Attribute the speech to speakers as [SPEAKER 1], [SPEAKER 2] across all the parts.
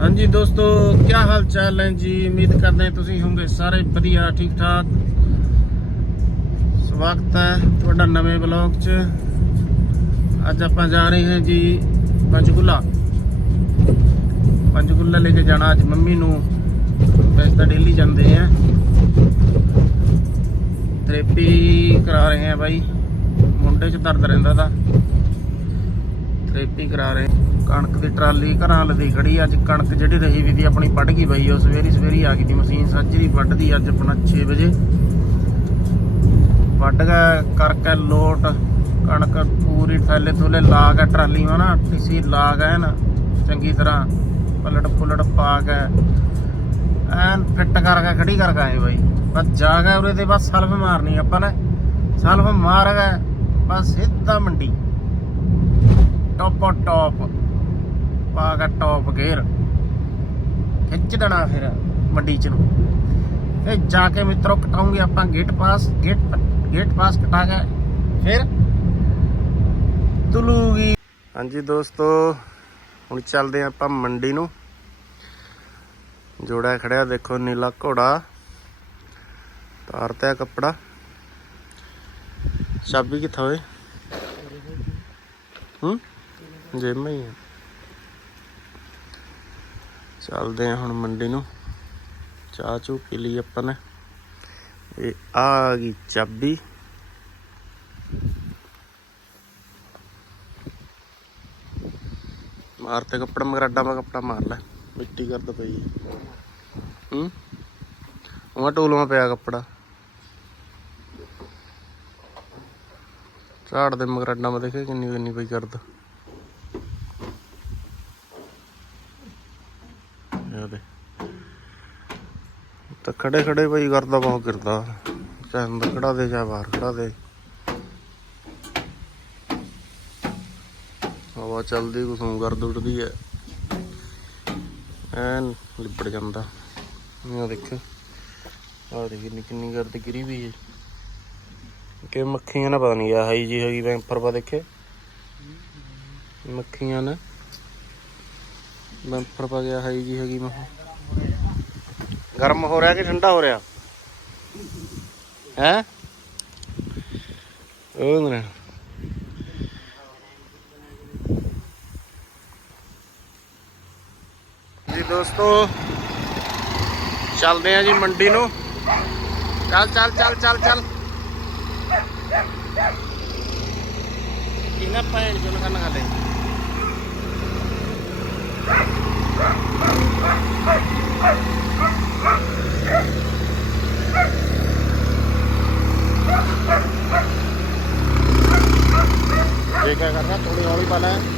[SPEAKER 1] ਹਾਂਜੀ ਦੋਸਤੋ ਕੀ ਹਾਲ ਚਾਲ ਹੈ ਜੀ? ਉਮੀਦ ਕਰਦੇ ਹਾਂ ਤੁਸੀਂ ਹੋਵੋਗੇ ਸਾਰੇ ਵਧੀਆ ਠੀਕ ਠਾਕ ਸਵਾਗਤ ਹੈ ਤੁਹਾਡਾ ਨਵੇਂ ਬਲੌਗ 'ਚ। ਅੱਜ ਆਪਾਂ ਜਾ ਰਹੇ ਹਾਂ ਜੀ ਪੰਚਕੂਲਾ ਪੰਚਕੂਲਾ ਲੈ ਕੇ ਜਾਣਾ ਅੱਜ ਮੰਮੀ ਨੂੰ। ਵੈਸੇ ਤਾਂ ਡੇਲੀ ਜਾਂਦੇ ਆ। ਥੈਰੇਪੀ ਕਰਾ ਰਹੇ ਆ ਬਾਈ। ਮੁੰਡੇ 'ਚ ਦਰਦ ਰਹਿੰਦਾ ਦਾ। ਥੈਰੇਪੀ ਕਰਾ ਰਹੇ। ਕਣਕ ਦੀ ਟਰਾਲੀ ਘਰਾਂ ਲਦੀ ਖੜੀ ਅੱਜ ਕਣਕ ਜਿਹੜੀ ਰਹੀ ਵੀ ਦੀ ਆਪਣੀ ਵੱਢ ਗਈ ਬਈ, ਉਹ ਸਵੇਰੀ ਸਵੇਰੀ ਆ ਗਈ ਦੀ ਮਸ਼ੀਨ ਸਾਜਰੀ ਵੱਢਦੀ ਅੱਜ ਆਪਣਾ 6 ਵਜੇ। ਵੱਢ ਕੇ ਕਰਕੇ ਲੋਟ, ਕਣਕ ਪੂਰੀ ਥੈਲੇ ਥੁਲੇ ਲਾ ਕੇ ਟਰਾਲੀ ਵਾ ਨਾ, ਟੀਸੀ ਲਾ ਕੇ ਨਾ, ਚੰਗੀ ਤਰ੍ਹਾਂ ਪਲਟ ਪੁਲਟ ਪਾ ਕੇ, ਐਨ ਫਿੱਟ ਕਰਕੇ ਖੜੀ ਕਰਕੇ ਆਏ ਬਾਈ। ਬਸ ਜਾ ਕੇ ਉਰੇ ਤੇ, ਬਸ ਸਲਫ ਮਾਰਨੀ ਆਪਾਂ ਨੇ। ਸਲਫ ਮਾਰ ਕੇ ਬਸ ਸਿੱਧਾ ਮੰਡੀ। ਟੋਪੋ ਟੋਪ ਪਾ ਕੇ ਟੌਪ ਗੇਅਰ ਖਿੱਚ ਦੇਣਾ ਫਿਰ ਮੰਡੀ ਚ ਨੂੰ। ਫਿਰ ਜਾ ਕੇ ਮਿੱਤਰੋ ਕਟਾਉਂਗੇ ਆਪਾਂ gate pass gate gate pass ਕਟਾ ਕੇ ਫਿਰ ਤੁਲੂਗੀ। ਹਾਂਜੀ ਦੋਸਤੋ, ਹੁਣ ਚੱਲਦੇ ਆਪਾਂ ਮੰਡੀ ਨੂੰ। ਜੋੜਾ ਖੜਿਆ ਦੇਖੋ, ਨੀਲਾ ਘੋੜਾ ਤਾਰਤਾ ਕੱਪੜਾ। ਚਾਬੀ ਕਿੱਥੇ ਹੋਏ ਹੂੰ? ਜੇਬ ਮੈਂ ਹੀ ਹੈ ਚੱਲਦੇ ਆ ਹੁਣ ਮੰਡੀ ਨੂੰ। ਚਾਹ ਚੂ ਪੀ ਲਈ ਆਪਾਂ ਨੇ। ਇਹ ਆ ਗਈ ਚਾਬੀ। ਮਾਰ ਤੇ ਕੱਪੜਾ ਮਗਰਾਡਾ ਮਾ ਕੱਪੜਾ ਮਾਰ ਲੈ। ਮਿੱਟੀ ਕਰਦ ਪਈ ਹੈ। ਹੂੰ? ਉਹ ਟੋਲਵਾ ਪਿਆ ਕੱਪੜਾ। ਝਾੜ ਦੇ ਮਗਰਾਡਾ ਮਾ ਦੇਖੇ ਕਿੰਨੀ ਕਿੰਨੀ ਪਈ ਕਰਦ ਯਾਦੇ ਤਾਂ ਖੜੇ ਖੜੇ ਭਾਈ ਕਰਦਾ ਬਹੁਤ ਕਰਦਾ ਚਾਹੇ ਅੰਦਰ ਖੜਾ ਦੇ, ਚਾਹੇ ਬਾਹਰ ਖੜਾ ਦੇ। ਹਵਾ ਚੱਲਦੀ ਕੁਸੂਮ ਕਰ ਉੱਡਦੀ ਹੈ ਐਨ ਲਿਬੜ ਜਾਂਦਾ। ਇਹ ਦੇਖੋ। ਆਹ ਦੇਖ, ਕਿੰਨੀ ਕਿੰਨੀ ਗਰਦ ਗਿਰੀ ਵੀ ਹੈ ਕਿ ਮੱਖੀਆਂ ਨਾ ਪਤਾ ਨਹੀਂ ਆ ਹਾਈ ਜੀ ਹੈਗੀ ਵੈਂਪਰ ਪਾ ਦੇਖੇ। ਮੱਖੀਆਂ ਨੇ ਵੈਂਪਰ ਪਾ ਗਿਆ ਹਾਈ ਜੀ ਹੈਗੀ ਮੈਂ ਗਰਮ ਹੋ ਰਿਹਾ ਕਿ ਠੰਡਾ ਹੋ ਰਿਹਾ? ਹੈ? ਉਹ ਨਾ ਜੀ ਦੋਸਤੋ, ਚੱਲਦੇ ਆ ਜੀ ਮੰਡੀ ਨੂੰ। ਚੱਲ ਚੱਲ ਚੱਲ ਚੱਲ ਚੱਲ। ਇਹਨਾਂ ਭੈਣ ਚੋਂ ਨਾ ਖਾਲੇ ये क्या कर रहा थोड़ी और ही पाला है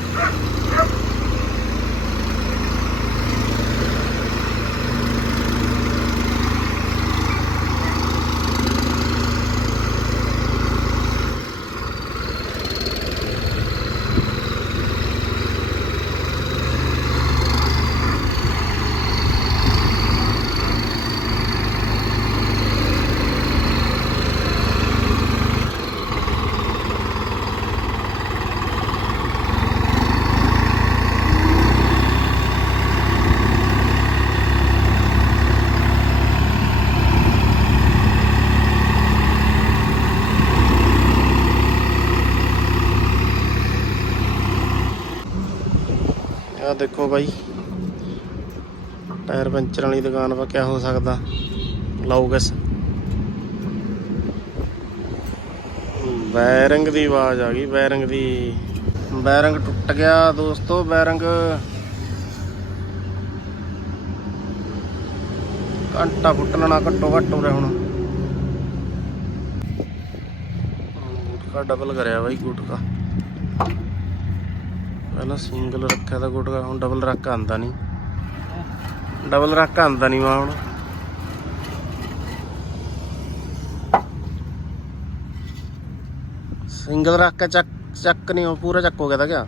[SPEAKER 1] ਆ ਦੇਖੋ ਬਾਈ। ਟਾਇਰ ਪੈਂਚਰ ਵਾਲੀ ਦੁਕਾਨ 'ਤੇ ਕਿਆ ਹੋ ਸਕਦਾ? ਲਾਓ ਕਿਸ ਬੈਰਿੰਗ ਦੀ ਆਵਾਜ਼ ਆ ਗਈ, ਬੈਰਿੰਗ ਦੀ। ਬੈਰਿੰਗ ਟੁੱਟ ਗਿਆ ਦੋਸਤੋ, ਬੈਰਿੰਗ। ਘੰਟਾ ਫੁੱਟਣਾ ਘੱਟੋ ਘੱਟ ਹੋ ਰਿਹਾ ਹੁਣ ਗੁਟਕਾ ਡਬਲ ਕਰਿਆ ਬਾਈ, ਗੁਟਕਾ। ਪਹਿਲਾਂ ਸਿੰਗਲ ਰੱਖਿਆ ਤਾਂ ਗੁਟਕਾ, ਹੁਣ ਡਬਲ ਰੱਖ ਆਂਦਾ ਨਹੀਂ। ਡਬਲ ਰੱਖ ਆਂਦਾ ਨਹੀਂ ਮਾ ਹੁਣ। ਸਿੰਗਲ ਰੱਖ ਕੇ ਚੱਕ ਚੱਕ ਨਹੀਂ, ਉਹ ਪੂਰਾ ਚੱਕ ਹੋ ਗਿਆ ਤਾਂ ਕਿਆ?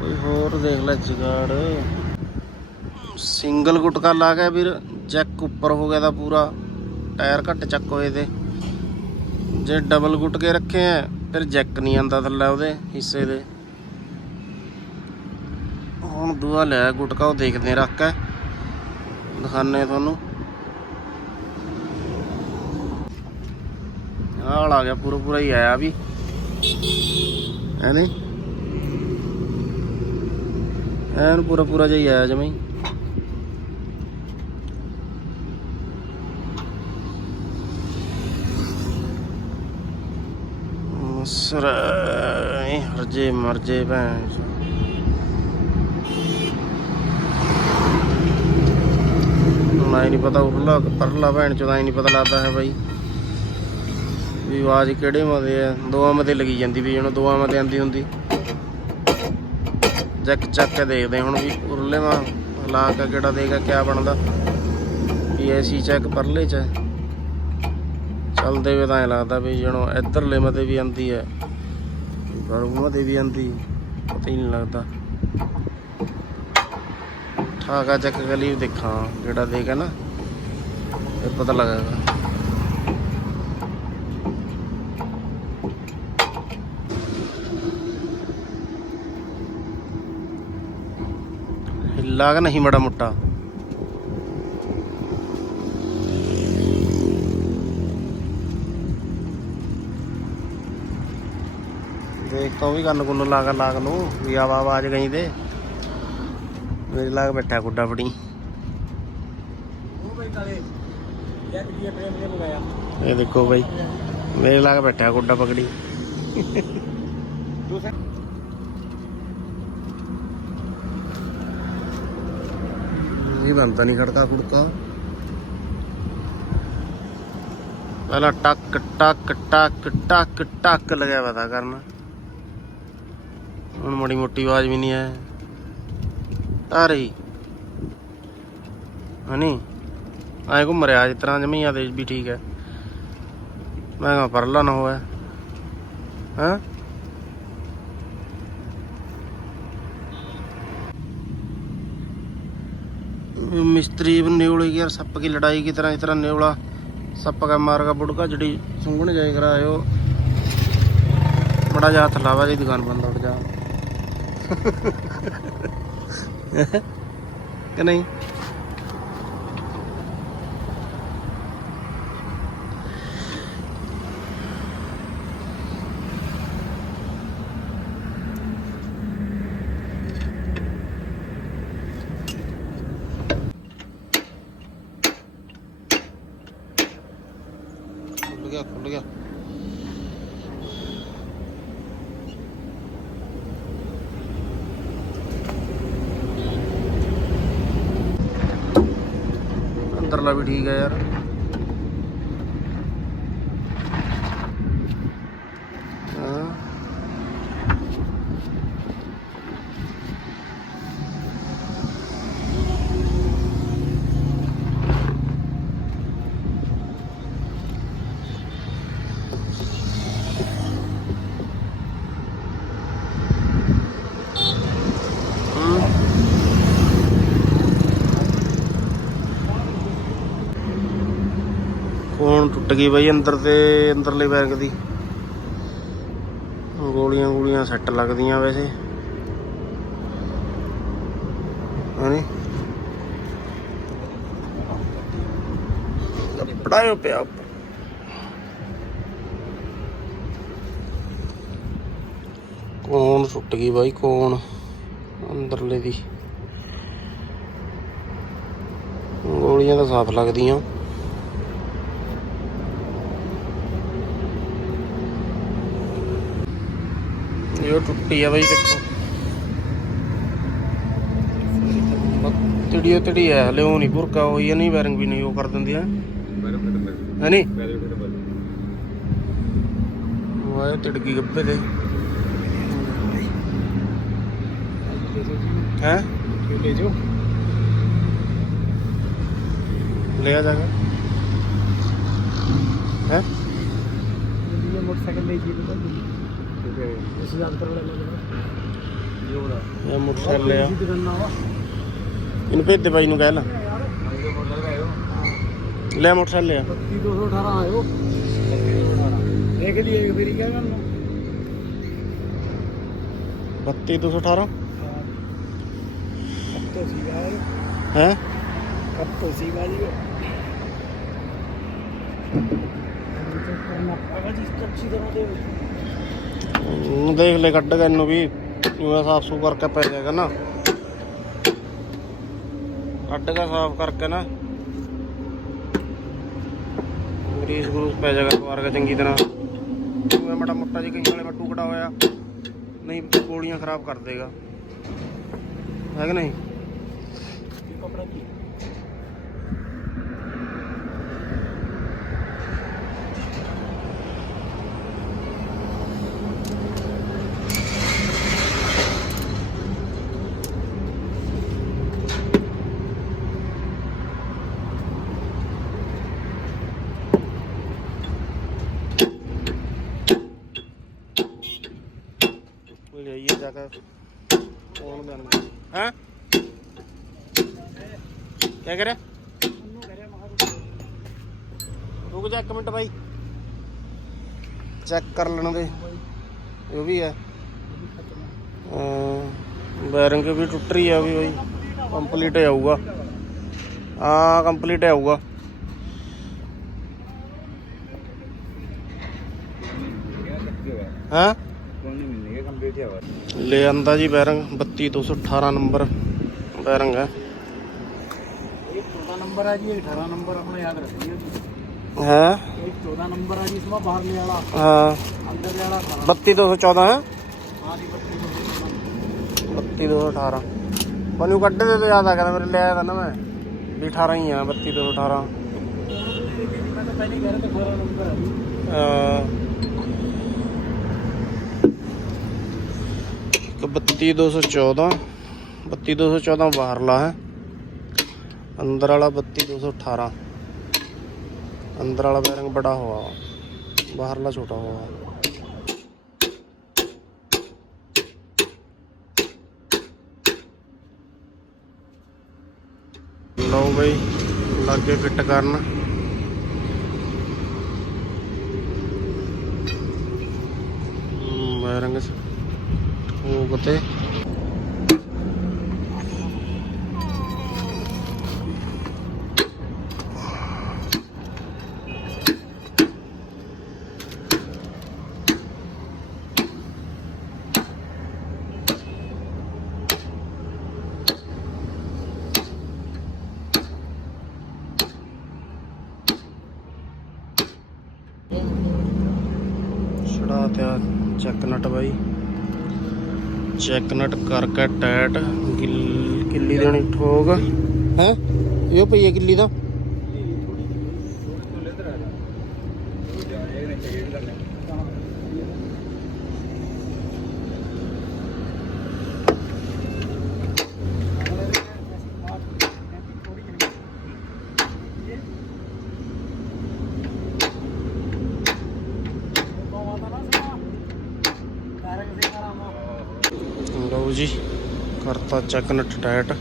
[SPEAKER 1] ਕੋਈ ਹੋਰ ਦੇਖ ਲੈ ਜਗਾੜ। ਸਿੰਗਲ ਗੁਟਕਾ ਲਾ ਕੇ ਵੀਰ ਚੈੱਕ ਉੱਪਰ ਹੋ ਗਿਆ ਤਾਂ ਪੂਰਾ। ਟਾਇਰ ਘੱਟ ਚੱਕ ਹੋਏ ਤੇ। ਜੇ ਡਬਲ ਗੁਟਕੇ ਰੱਖੇ ਆ, ਫਿਰ ਜੈਕ ਨਹੀਂ ਆਂਦਾ ਥੱਲੇ ਉਹਦੇ ਹਿੱਸੇ ਦੇ। ਹੁਣ ਦੂਆ ਲਿਆ ਗੁਟਕਾ ਉਹ ਦੇਖਦੇ ਰੱਖ ਕੇ। ਦਿਖਾਣੇ ਤੁਹਾਨੂੰ। ਆਹ ਆ ਗਿਆ ਪੂਰਾ ਪੂਰਾ ਹੀ ਆਇਆ ਵੀ। ਹੈ ਨਹੀਂ? ਐਨ ਪੂਰਾ ਪੂਰਾ ਜਿਹਾ ਹੀ ਆਇਆ ਜਮਾਂ ਹੀ ਹਰਜੇ ਮਰਜੇ ਭੈਣ ਚੋ। ਨਹੀਂ ਪਤਾ ਉਰਲਾ ਪਰਲਾ ਭੈਣ ਚੋਂ ਨਹੀਂ ਪਤਾ ਲੱਗਦਾ ਹੈ ਬਾਈ। ਵੀ ਆਵਾਜ਼ ਕਿਹੜੇ ਮਦੇ ਆ? ਦੋਵਾਂ ਮਤੇ ਲੱਗੀ ਜਾਂਦੀ ਵੀ ਹੁਣ ਦੋਵਾਂ ਮਤੇ ਆਂਦੀ ਹੁੰਦੀ। ਜੱਕ ਚੱਕ ਕੇ ਦੇਖਦੇ ਹੁਣ ਵੀ ਉਰਲੇ ਮਾ ਲਾ ਕੇ ਕਿਹੜਾ ਦੇਗਾ, ਕਿਆ ਬਣਦਾ। ਵੀ ਐਸੀ ਚੈੱਕ ਪਰਲੇ ਚ ਹੈ। ਚੱਲਦੇ ਵੇ ਤਾਂ ਲੱਗਦਾ ਵੀ ਜਣੋ ਇੱਧਰਲੇ ਮਤੇ ਵੀ ਆਂਦੀ ਹੈ। ਗਰੂ ਮਤੇ ਆਂਦੀ, ਪਤਾ ਹੀ ਨਹੀਂ ਲੱਗਦਾ। ਠਾਕਾ ਚੱਕ ਗਲੀ ਦੇਖਾਂ, ਜਿਹੜਾ ਦੇਗਾ ਨਾ ਇਹ ਪਤਾ ਲੱਗੇਗਾ। ਹਿੱਲਾ ਕਿ ਨਹੀਂ ਮੜਾ ਮੁੱਟਾ ਦੇਖ ਤਾਂ ਉਹ ਵੀ ਕੰਨ ਕੁੰਨ ਲਾ ਕੇ ਲਾਗ ਨੂੰ ਵੀ ਆਵਾ ਆਵਾਜ਼ ਗਈ ਤੇ ਮੇਰੇ ਲਾਗ ਬੈਠਾ ਗੁੱਡਾ ਫੜੀ
[SPEAKER 2] ਉਹ ਬਈ ਕਾਲੇ ਜੈਕ ਦੀ ਟ੍ਰੇਨ ਨੇ ਮੰਗਾਇਆ
[SPEAKER 1] ਇਹ ਦੇਖੋ ਬਾਈ, ਮੇਰੇ ਲਾਗ ਬੈਠਾ ਗੁੱਡਾ ਪਕੜੀ।
[SPEAKER 2] ਦੂਸਰੇ
[SPEAKER 1] ਇਹ ਬੰਦਾ ਨਹੀਂ ਖੜਕਾ ਖੁੜਕਾ ਪਹਿਲਾਂ ਟੱਕ ਟੱਕ ਟੱਕ ਟੱਕ ਟੱਕ ਲੱਗਿਆ ਪਤਾ ਕਰਨਾ। ਹੁਣ ਮੜੀ ਮੋਟੀ ਆਵਾਜ਼ ਵੀ ਨਹੀਂ ਆਏ ਆ ਰਹੀ ਹਨੀ ਆਏ ਘੁੰਮ ਰਿਹਾ ਜਿਸ ਤਰ੍ਹਾਂ ਜਮਈਆ ਦੇ ਵੀ ਠੀਕ ਹੈ ਮੈਂ ਕਹਾਂ ਪਰਲਾ ਨਾ ਹੋਇਆ ਹਾਂ मिस्त्री नेवले की यार सप की लड़ाई की तरह इस तरह नेवला सप का मार का बुड़का जड़ी सुंगण जाए करा आयो बड़ा जा थलावा जी दुकान बंद उठ जा ਕਿ ਨਹੀਂ? ਕਰ ਲਾ ਵੀ ਠੀਕ ਹੈ ਯਾਰ। ਟੁੱਟ ਗਈ ਬਈ ਅੰਦਰ ਤੇ, ਅੰਦਰਲੇ ਬੈਗ ਦੀ। ਗੋਲੀਆਂ ਗੋਲੀਆਂ ਸੱਟ ਲੱਗਦੀਆਂ ਵੈਸੇ। ਹਣੀ ਪੜਾਇਓ ਪਿਆ ਉੱਪਰ। ਕੌਣ ਟੁੱਟ ਗਈ ਬਾਈ, ਕੌਣ? ਅੰਦਰਲੇ ਦੀ। ਗੋਲੀਆਂ ਤਾਂ ਸਾਫ਼ ਲੱਗਦੀਆਂ। ਇਹ ਟੁੱਟੀ ਆ ਬਾਈ ਦੇਖੋ। ਤੜੀ ਤੜੀ ਆ, ਹਲੇ ਉਹ ਨਹੀਂ ਬੁਰਕਾ ਹੋਈ ਆ, ਨਹੀਂ ਵਾਇਰਿੰਗ ਵੀ ਨਹੀਂ ਉਹ ਕਰ ਦਿੰਦੀ ਆ। ਹੈ ਨਹੀਂ ਵਾਏ ਤੜਕੀ ਗੱਬੇ ਦੇ। ਹੈ?
[SPEAKER 2] ਲੈ ਜੋ
[SPEAKER 1] ਲੈ ਆ ਜਾਗਾ ਹੈ?
[SPEAKER 2] ਮੋਟਰਸਾਈਕਲ ਲੈ ਜੀ। ਇਸ ਯਾਦ ਕਰ ਲੈ ਇਹ ਉਹਦਾ
[SPEAKER 1] ਇਹ ਮੋਟਰਸਾਈਕਲ ਲਿਆ।
[SPEAKER 2] ਜੀ ਕਰਨਾ ਵਾ।
[SPEAKER 1] ਇਹਨੂੰ ਭੇਜ ਦੇ ਬਾਈ ਨੂੰ ਕਹਿ ਲੈ। ਲੈ ਮੋਟਰਸਾਈਕਲ ਲਿਆ।
[SPEAKER 2] 3218 ਆਇਓ। ਦੇਖ ਲਈ ਇੱਕ ਫੇਰੀ ਕਹਿ ਗੱਲ
[SPEAKER 1] ਨੂੰ।
[SPEAKER 2] 32218 ਕੱਤੋ ਸੀਗਾ ਇਹ।
[SPEAKER 1] ਹੈ?
[SPEAKER 2] ਕੱਤੋ ਸੀਗਾ ਜੀ ਕਰਨਾ ਪਗਾ ਜੀ ਕੱਚੀ ਤਰ੍ਹਾਂ
[SPEAKER 1] ਦੇ ਦੇਖ ਲੈ ਕੱਢ ਕੇ ਇਹਨੂੰ ਵੀ ਉਹ ਸਾਫ਼ ਸੂ ਕਰਕੇ ਪੈ ਜਾਏਗਾ ਨਾ। ਕੱਢ ਕੇ ਸਾਫ਼ ਕਰਕੇ ਨਾ। ਗਰੀਸ ਗਰੂਸ ਪੈ ਜਾਏਗਾ ਸਵਾਰ ਕੇ ਚੰਗੀ ਤਰ੍ਹਾਂ। ਉਹ ਮਟਾ ਮੋਟਾ ਜੀ ਕਈ ਵਾਲੇ ਮੱਟੂ ਕਟਾ ਹੋਇਆ। ਨਹੀਂ ਗੋਲੀਆਂ ਖਰਾਬ ਕਰ ਦੇਗਾ। ਹੈ ਕਿ ਨਹੀਂ? ਜਾਈਏ ਜਾ ਹੈ? ਕੀ ਕਰਿਆ? ਰੁਕ ਜਾ ਇੱਕ ਮਿੰਟ ਬਾਈ। ਚੈੱਕ ਕਰ ਲੈਣ ਦੇ ਇਹ ਵੀ ਹੈ। ਬੈਰਿੰਗ ਵੀ ਟੁੱਟ ਰਹੀ ਆ ਵੀ ਬਾਈ। ਕੰਪਲੀਟ ਆਊਗਾ ਹਾਂ, ਕੰਪਲੀਟ ਆਊਗਾ ਹਾਂ? ਲੈ ਆਂਦਾ ਜੀ ਬੈਰੰਗ 32218 ਨੰਬਰ ਬੈਰੰਗ ਹੈ।
[SPEAKER 2] ਇਹ 14 ਨੰਬਰ ਆ ਜੀ 18 ਨੰਬਰ ਆਪਣਾ ਯਾਦ ਰੱਖਿਓ ਜੀ
[SPEAKER 1] ਹੈ?
[SPEAKER 2] ਇਹ 14 ਨੰबर ਆ ਜੀ ਇਸ ਵਿੱਚ ਬਾਹਰਲੇ ਵਾਲਾ।
[SPEAKER 1] ਹਾਂ।
[SPEAKER 2] ਅੰਦਰਲੇ ਵਾਲਾ
[SPEAKER 1] 32214
[SPEAKER 2] ਹੈ? ਹਾਂ ਜੀ
[SPEAKER 1] 32218 ਮੈਨੂੰ ਕੱਢ ਦੇ ਤੇ ਯਾਦ ਆ ਗਿਆ ਮੇਰੇ ਲੈ ਆਇਆ ਨਾ ਮੈਂ। ਵੀ 18 ਹੀ ਆ 32218
[SPEAKER 2] ਪਹਿਲੇ तो पहले कह रहा था अठारह नंबर है जी
[SPEAKER 1] ਅਹ ਇੱਕ 32214 32214 ਬਾਹਰਲਾ ਹੈ ਅੰਦਰ ਵਾਲਾ 32218 ਅੰਦਰ ਵਾਲਾ ਬੈਰਿੰਗ ਬੜਾ ਹੋਆ ਬਾਹਰਲਾ ਛੋਟਾ ਹੋਆ ਲਓ ਬਈ ਲਾਗੇ ਫਿੱਟ ਕਰਨ ਬੈਰਿੰਗ ਠੋਕ ਤੇ ਛੜਾ ਤੇ ਚੈੱਕ ਨਟ ਬਾਈ ਚੈੱਕ ਨਟ ਕਰਕੇ ਟਾਈਟ ਗਿੱਲ- ਗਿੱਲੀ ਦੇਣੀ ਠੋਕ। ਹੈ? ਇਹ ਪਈ ਹੈ ਗਿੱਲੀ ਦਾ ਲਓ ਜੀ ਕਰਤਾ ਚੈੱਕ ਨਟ ਟਾਈਟ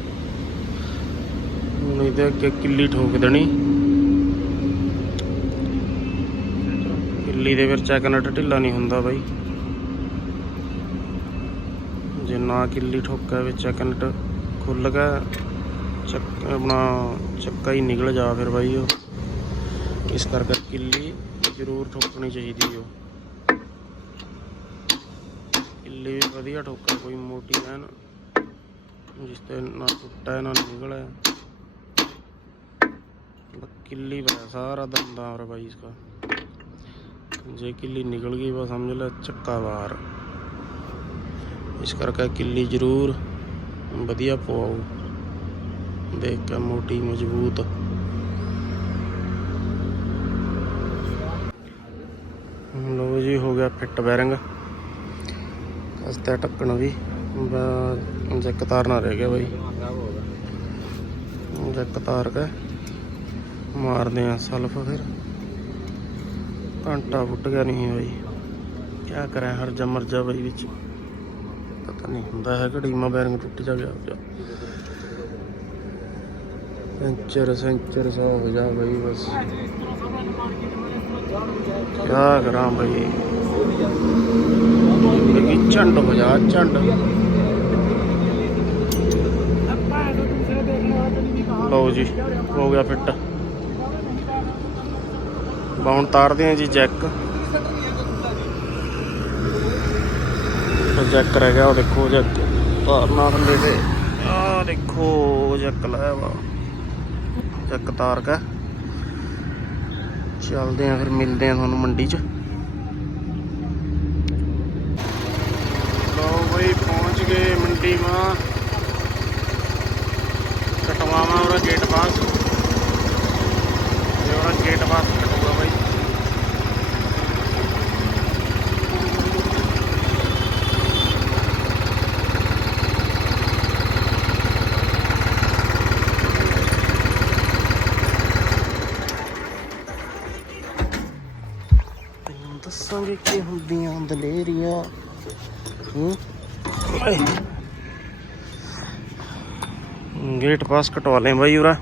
[SPEAKER 1] ਨਹੀਂ ਤੇ ਅੱਗੇ ਕਿੱਲੀ ਠੋਕ ਦੇਣੀ। ਕਿੱਲੀ ਦੇ ਵਿੱਚ ਚੈੱਕ ਨਟ ਢਿੱਲਾ ਨਹੀਂ ਹੁੰਦਾ ਬਾਈ। ਜੇ ਨਾ ਕਿੱਲੀ ਠੋਕਾ ਵਿੱਚ ਚੈੱਕ ਨਟ ਖੁੱਲ ਗਿਆ, ਚੱਕ ਆਪਣਾ ਚੱਕਾ ਹੀ ਨਿਕਲ ਜਾ ਫਿਰ ਬਾਈ ਉਹ। ਇਸ ਕਰਕੇ ਕਿੱਲੀ ਜ਼ਰੂਰ ਠੋਕਣੀ ਚਾਹੀਦੀ ਉਹ। ਕਿੱਲੀ ਵੀ ਵਧੀਆ ਠੋਕਾ, ਕੋਈ ਮੋਟੀ ਐਨ। ਜਿਸ ਤੇ ਨਾ ਟੁੱਟਾ ਨਾ ਨਿਕਲੇ ਬਸ ਕਿੱਲੀ ਬੜਾ ਸਾਰਾ ਦੰਦਾ और भाई इसका ਜੇ ਕਿੱਲੀ ਨਿਕਲ ਗਈ ਬਸ ਸਮਝ ਲੈ ਚੱਕਾ ਬਾਹਰ ਇਸ ਕਰਕੇ ਕਿੱਲੀ ਜ਼ਰੂਰ ਵਧੀਆ ਪਵਾਓ ਦੇਖ ਕੇ ਮੋਟੀ ਮਜ਼ਬੂਤ ਲੋ ਜੀ ਹੋ ਗਿਆ ਫਿੱਟ ਬੈਰਿੰਗ ਅਸਤਾ ਟੱਕਣ ਵੀ ਬ- ਜੈਕ ਤਾਰਨਾ ਰਹਿ ਗਿਆ ਬਾਈ। ਜੈਕ ਤਾਰ ਕੇ, ਮਾਰਦੇ ਆ ਸਲਫ ਫਿਰ। ਘੰਟਾ ਫੁੱਟ ਗਿਆ ਨਹੀਂ ਬਾਈ। ਕੀ ਕਰਾਂ ਹਰ ਜਮਰ ਜਾ ਬਾਈ ਵਿੱਚ। ਪਤਾ ਨਹੀਂ ਹੁੰਦਾ ਹੈ ਘੜੀਮਾ ਬੈਰਿੰਗ ਟੁੱਟ ਜਾ ਗਿਆ ਸੈਂਚਰ ਸੈਂਚਰ ਸਾ ਹੋ ਜਾ ਬਾਈ ਬਸ। ਕੀ ਕਰਾਂ ਬਾਈ। ਜ਼ਿੰਦਗੀ ਝੰਡ ਹੋ ਜਾ ਝੰਡ
[SPEAKER 2] ਆਪਾਂ ਇਹ ਦੂਸਰੇ ਦੇਖਣੇ ਵਾਲੇ ਤੇ ਨਹੀਂ ਕਹਾ
[SPEAKER 1] ਲਓ ਜੀ, ਹੋ ਗਿਆ ਫਿੱਟ। ਬਾ ਤਾਰਦੇ ਆ ਜੀ ਜੈਕ। ਜੈਕ ਰਹਿ ਗਿਆ, ਉਹ ਦੇਖੋ ਜੈਕ। ਤਾਰਨਾ ਥੱਲੇ ਤੇ। ਆ ਦੇਖੋ, ਜੈਕ ਲਾਇਆ ਵਾ। ਜੈਕ ਤਾਰ ਕੇ ਚੱਲਦੇ ਆ ਫਿਰ, ਮਿਲਦੇ ਆ ਤੁਹਾਨੂੰ ਮੰਡੀ 'ਚ। ਲਓ ਬਈ, ਪਹੁੰਚ ਗਏ ਮੰਡੀ ਮਾਂ। ਕਟਵਾਵਾਂ ਉਹਦਾ ਗੇਟ ਪਾਸ ਇਹ ਉਹਦਾ ਗੇਟ ਪਾਸ ਕਟੂਗਾ ਬਾਈ। ਦੱਸਾਂਗੇ ਕੀ ਹੁੰਦੀਆਂ ਦਲੇਰੀਆਂ ਹੂੰ? गेट पास कटवा लें भाई उरा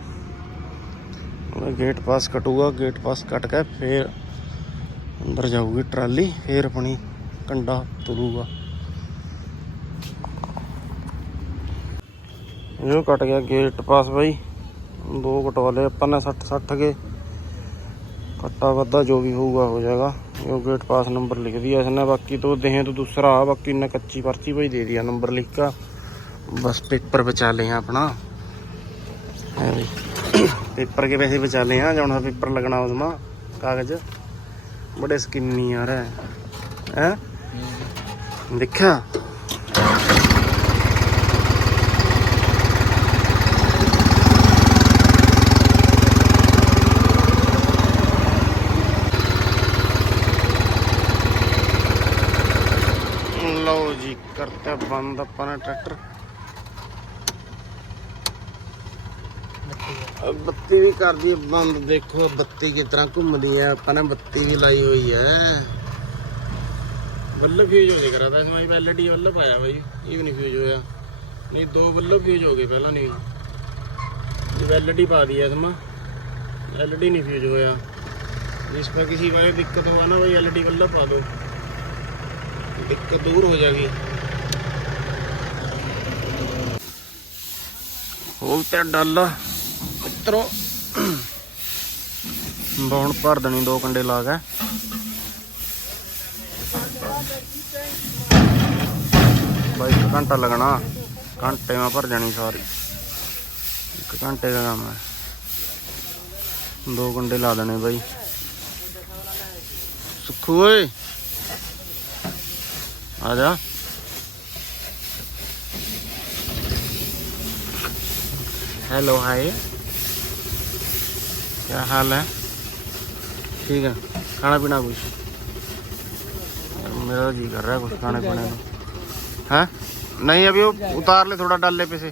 [SPEAKER 1] गेट पास कटूगा गेट पास कट के फिर अंदर जाऊगी ट्राली फिर अपनी कंडा तुरूगा जो कट गया गेट पास भाई दो कटवा ले अपन ने सठ सठ के कट्टा वद्दा जो भी होगा हो जाएगा जो गेट पास नंबर लिख दिया इसने बाकी तो दें तो दूसरा बाकी इन्हें कच्ची पर्ची भाई दे दिया नंबर लिख का बस पेपर बचा लें अपना ਪੇਪਰ ਕੇ ਪੈਸੇ ਬਚਾਲੇ ਆ ਜਾਉਣਾ ਪੇਪਰ ਲੱਗਣਾ ਉਸਮਾ, ਕਾਗਜ਼। ਬੜੇ ਸਕਿੰਨੀ ਯਾਰ ਹੈ ਹੈ? ਦੇਖਿਆ ਲਓ ਜੀ, ਕਰਤਾ ਬੰਦ ਆਪਾਂ ਨੇ ਟਰੈਕਟਰ। ਬੱਤੀ ਵੀ ਕਰਦੀ ਬੰਦ ਦੇਖੋ ਬੱਤੀ ਕਿਸ ਤਰ੍ਹਾਂ ਘੁੰਮਦੀ ਹੈ ਆਪਾਂ ਨੇ ਬੱਤੀ ਵੀ ਲਾਈ ਹੋਈ ਹੈ ਬੱਲਬ ਫਿਊਜ਼ ਹੋ ਗਿਆ ਕਰਦਾ ਇਸ ਮੈਂ ਐਲਡੀ ਬੱਲਬ ਆਇਆ ਬਾਈ, ਇਹ ਵੀ ਨਹੀਂ ਫਿਊਜ਼ ਹੋਇਆ। ਨਹੀਂ, ਦੋ ਬੱਲਬ ਫਿਊਜ਼ ਹੋ ਗਏ ਪਹਿਲਾਂ ਨਹੀਂ। ਜਬ ਐਲਡੀ ਪਾ ਦਿਆ ਇਸ ਮੈਂ। ਐਲਡੀ ਨਹੀਂ ਫਿਊਜ਼ ਹੋਇਆ। ਜਿਸ ਪਰ ਕਿਸੇ ਵਾਲੇ ਦਿੱਕਤ ਹੋਆ ਨਾ, ਬਾਈ ਐਲਡੀ ਬੱਲਬ ਪਾ ਦੋ। ਦਿੱਕਤ ਦੂਰ ਹੋ ਜਾਗੀ। ਹੋ ਤੇ ਡੱਲ ਮਿੱਤਰੋ। ਬੌਣ ਭਰ ਦੇਣੀ, ਦੋ ਕੰਡੇ ਲਾ ਕੇ। ਬਾਈ, ਇੱਕ ਘੰਟਾ ਲੱਗਣਾ। ਘੰਟੇ ਮੈਂ ਭਰ ਜਾਣੀ ਸਾਰੀ। ਇੱਕ ਘੰਟੇ ਦਾ ਕੰਮ ਹੈ। ਦੋ ਕੰਡੇ ਲਾ ਦੇਣੇ ਬਾਈ। ਸੁਖੂ, ਓਏ। ਆ ਜਾ। ਹੈਲੋ ਹਾਈ क्या हाल है ठीक है खाना पीना कुछ मेरा जी कर रहा है कुछ खाने पीने को है नहीं अभी वो उतार ले थोड़ा डाले पे से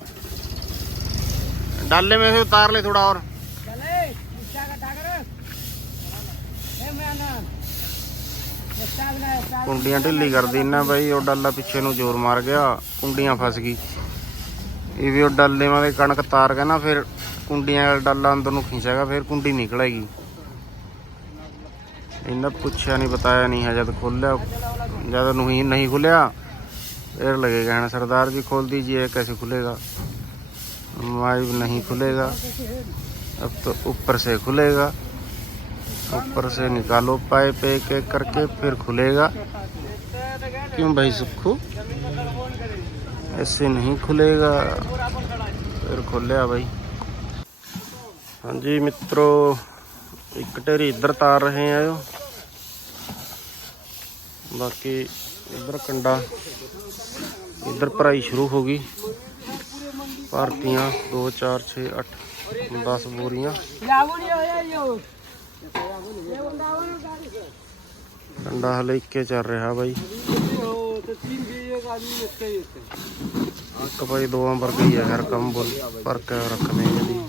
[SPEAKER 1] डाले में से उतार ले थोड़ा और
[SPEAKER 2] चले रिक्शा का टाकर ए मैं आनंद रिक्शा बना रिक्शा
[SPEAKER 1] ਕੁੰਡੀਆਂ ਢਿੱਲੀ ਕਰਦੀ ਨਾ ਬਾਈ ਉਹ ਡਾਲਾ ਪਿੱਛੇ ਨੂੰ ਜ਼ੋਰ ਮਾਰ ਗਿਆ ਕੁੰਡੀਆਂ ਫਸ ਗਈ ਇਹ ਵੀ ਉਹ ਡਾਲੇ ਮਾਂ ਦੇ ਕਣਕ ਤਾਰ ਕੇ ਨਾ ਫਿਰ ਕੁੰਡੀਆਂ ਵਾਲਾ ਡਾਲਾ ਅੰਦਰ ਨੂੰ ਖਿੱਚੇਗਾ ਫਿਰ ਕੁੰਡੀ ਨਿਕਲੇਗੀ ਇਹਨਾਂ ਪੁੱਛਿਆ ਨਹੀਂ ਬਤਾਇਆ ਨਹੀਂ ਹੈ ਜਦ ਖੋਲਿਆ ਜਦ ਨਹੀਂ ਨਹੀਂ ਖੁੱਲਿਆ फिर लगेगा कहना सरदार जी खोल दीजिए कैसे खुलेगा माइब नहीं खुलेगा अब तो ऊपर से खुलेगा ऊपर से निकालो पाइप एक एक करके फिर खुलेगा क्यों भाई सुखू ऐसे नहीं खुलेगा फिर खुलिया भाई हाँ जी मित्रों एक ढेरी इधर तार रहे हैं आयो बाकी इधर कंडा इधर भराई शुरू हो गई भारतीय दो चार छः अठ दस बोरियां
[SPEAKER 2] लागू नहीं होया यो ये बंदा आवा ना गाड़ी से
[SPEAKER 1] ਕੰਡਾ ਹਲੇ ਇੱਕੇ ਚੱਲ ਰਿਹਾ ਬਾਈ ਇੱਕ ਭਾਈ ਦੋਵਾਂ ਵਰਗਾ ਹੀ ਹੈ ਯਾਰ ਕੰਮ ਬੋਲ ਪਰ ਕੇ ਰੱਖਨੇ ਇਹਦੀ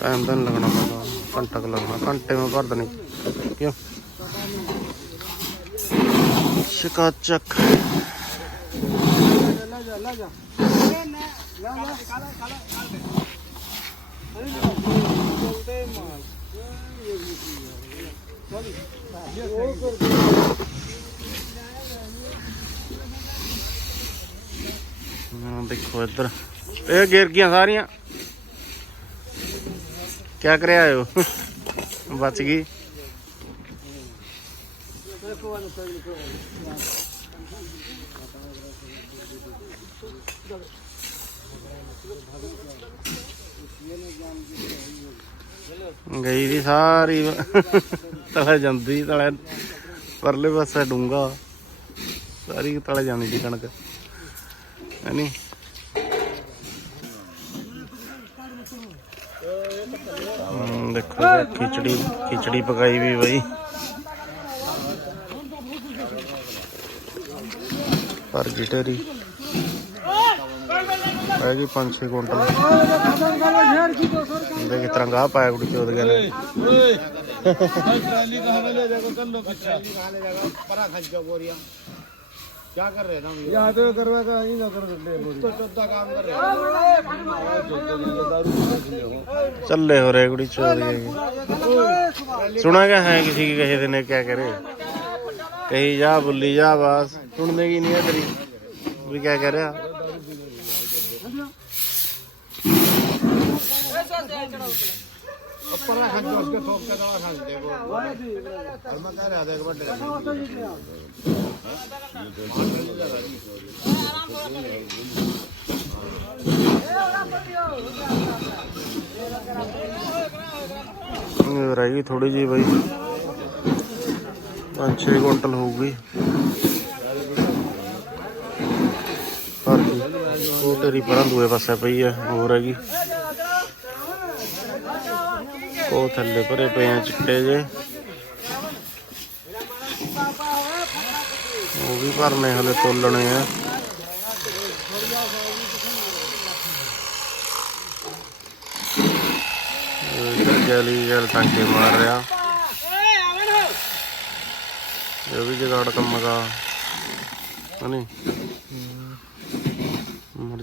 [SPEAKER 1] ਟਾਈਮ ਤਾਂ ਲੱਗਣਾ ਪੈਂਦਾ ਘੰਟਾ ਲੱਗਣਾ, ਘੰਟੇ ਮੈਂ ਭਰ ਦਣੀ। ਕਿਉਂ?
[SPEAKER 2] ਸ਼ਿਕਾ ਚੱਕ।
[SPEAKER 1] ਹਾਂ ਦੇਖੋ ਇੱਧਰ। ਇਹ ਗਿਰ ਗਈਆਂ ਸਾਰੀਆਂ। ਕੀ ਕਰਿਆ ਆਇਓ ਬਚ ਗਈ। ਗਈ ਦੀ ਸਾਰੀ। ਤਲੇ ਜਾਂਦੀ, ਤਲੇ ਪਰਲੇ ਪਾਸੇ ਡੂੰਗਾ ਸਾਰੀ ਤਲੇ ਜਾਂਦੀ ਕਣਕ। ਹੈਨੀ ਹਮ, ਦੇਖੋ ਜੀ, ਖਿਚੜੀ ਖਿਚੜੀ ਪਕਾਈ ਵੀ ਬਈ। ਪਰ ਗਿਟਰੀ। ਹੈਗੀ 5-6 ਕੁਇੰਟਲ। ਦੇਖ ਗਾਹ ਪਾਇਆ ਕੁੜੀ ਚੋਦ ਗਿਆ। क्या
[SPEAKER 2] कर रहे ना ये आते हुए करवा का ही नौकर करते हैं तो चौथा काम कर रहे
[SPEAKER 1] हैं चल हो रहे कुड़ी चोरी सुना क्या है किसी की कहे देने क्या करे कही जा बुल्ली जा बस सुनने की नहीं है तेरी भी क्या करे ਜਾ ਬੁੱਲੀ ਜਾ ਬਸ ਸੁਣਨੇ ਕੀ ਨਹੀਂ ਹੈ ਤੇਰੀ ਵੀ ਕਿਆ ਕਹਿ ਰਿਹਾ ਇਹ ਰਹਿ ਗਈ ਥੋੜੀ ਜੀ ਬਈ। 5-6 ਕੁਇੰਟਲ ਹੋਊਗੀ। ਪਰ ਉਹ ਤੇਰੀ ਪਰਾਂ ਦੂਏ ਪਾਸੇ ਪਈ ਆ, ਹੋਰ ਹੈਗੀ। ਉਹ ਥੱਲੇ ਭਰੇ ਪਏ ਆ ਚਿੱਟੇ ਜੇ ਉਹ ਵੀ ਭਰਨੇ ਹਲੇ ਤੋਲਣੇ ਆ। ਇਹ ਜਲੀ ਜਲ ਟਾਂਕੇ ਮਾਰ ਰਿਹਾ। ਇਹ ਵੀ ਜਗਾੜ ਕੰਮ ਦਾ। ਹਨੀ?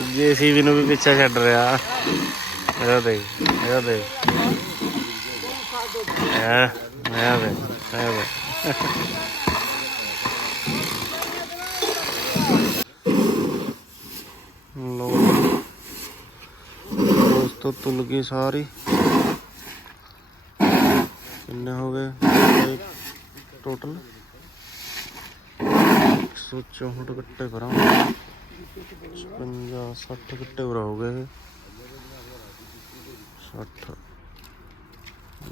[SPEAKER 1] ਜੇਸੀਬੀ ਨੂੰ ਵੀ ਪਿੱਛੇ ਛੱਡ ਰਿਹਾ। ਇਹ ਦੇਖ ਇਹ ਦੇਖ। ਐ ਐ ਦੇਖ ਐ ਦੇਖ। ਲੋ ਦੋਸਤੋ ਤੁਲ ਗਈ ਸਾਰੀ। ਕਿੰਨੇ ਹੋ ਗਏ? ਟੋਟਲ 164 ਕੱਟੇ ਕਰਾਂ छपंजा सठ कट्टे पर हो गए सठ।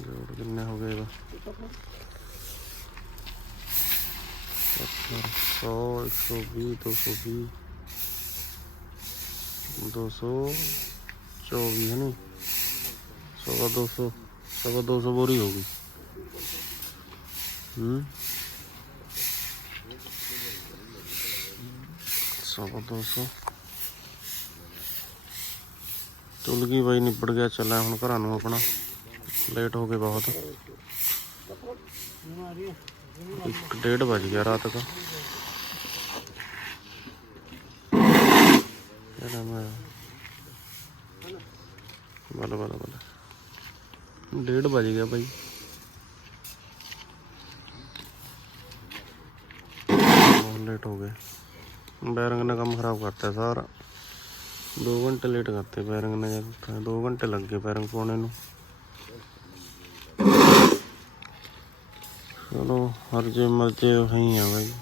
[SPEAKER 1] जोड़ हो गए सौ, एक सौ भी दो सौ भी दो सौ चौबी है नी सवा दो सौ, सवा दो सौ बोरी होगी। हम्म? ਸਵਾ 200 ਤੁਲ ਗਈ ਬਾਈ, ਨਿਬੜ ਗਿਆ, ਚੱਲਾਂ ਹੁਣ ਘਰਾਂ ਨੂੰ ਆਪਣਾ। ਲੇਟ ਹੋ ਗਏ ਬਹੁਤ। ਡੇਢ ਵਜ ਗਿਆ ਰਾਤ ਦਾ। ਇਹਨਾਂ ਮੈਂ ਬਲ ਬਲ ਬਲ। ਡੇਢ ਵਜ ਗਿਆ ਬਾਈ। ਬਹੁਤ ਲੇਟ ਹੋ ਗਏ। ਬੈਰਿੰਗ ਨੇ ਕੰਮ ਖਰਾਬ ਕਰਤਾ ਸਾਰਾ। 2 ਘੰਟੇ ਲੇਟ ਕਰਤੇ ਬੈਰਿੰਗ ਨੇ ਜਦ 2 ਘੰਟੇ ਲੱਗ ਗਏ ਬੈਰਿੰਗ ਪਾਉਣੇ ਨੂੰ। ਚਲੋ, ਹਰ ਜੇ ਮਰਜ਼ੀ ਵਹੀ ਆ ਬਾਈ।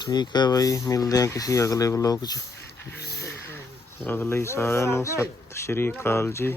[SPEAKER 1] ਠੀਕ ਹੈ ਬਾਈ, ਮਿਲਦੇ ਆ ਕਿਸੇ ਅਗਲੇ ਵਲੋਗ 'ਚ। ਅਗਲੇ ਸਾਰਿਆਂ ਨੂੰ ਸਤਿ ਸ਼੍ਰੀ ਅਕਾਲ ਜੀ।